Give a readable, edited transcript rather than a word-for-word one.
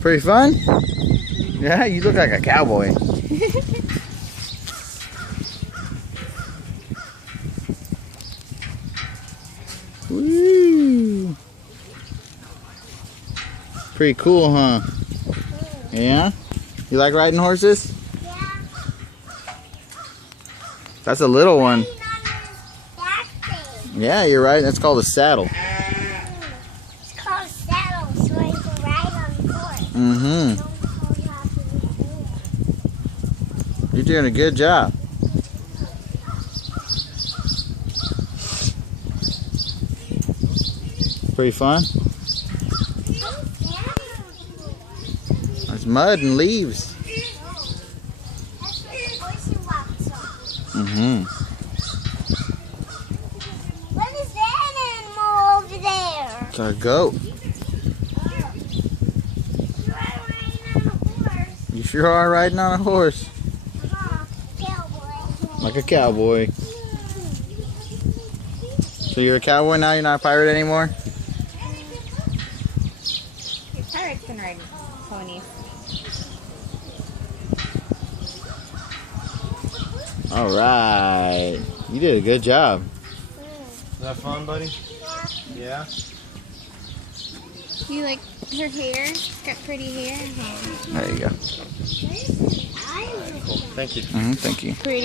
Pretty fun? Yeah, you look like a cowboy. Woo! Pretty cool, huh? Yeah? You like riding horses? Yeah. That's a little one. Riding on this back thing. Yeah, you're right. That's called a saddle. It's called a saddle, so I can ride on the horse. Mm-hmm. You're doing a good job. Pretty fun. There's mud and leaves. Mm-hmm. What is that animal over there? It's a goat. You sure are riding on a horse. Cowboy. Like a cowboy. So you're a cowboy now? You're not a pirate anymore? Pirates can ride ponies. Alright. You did a good job. Is that fun, buddy? Yeah. You like her hair? She's got pretty hair. There you go. Cool. Thank you. Thank you. Pretty.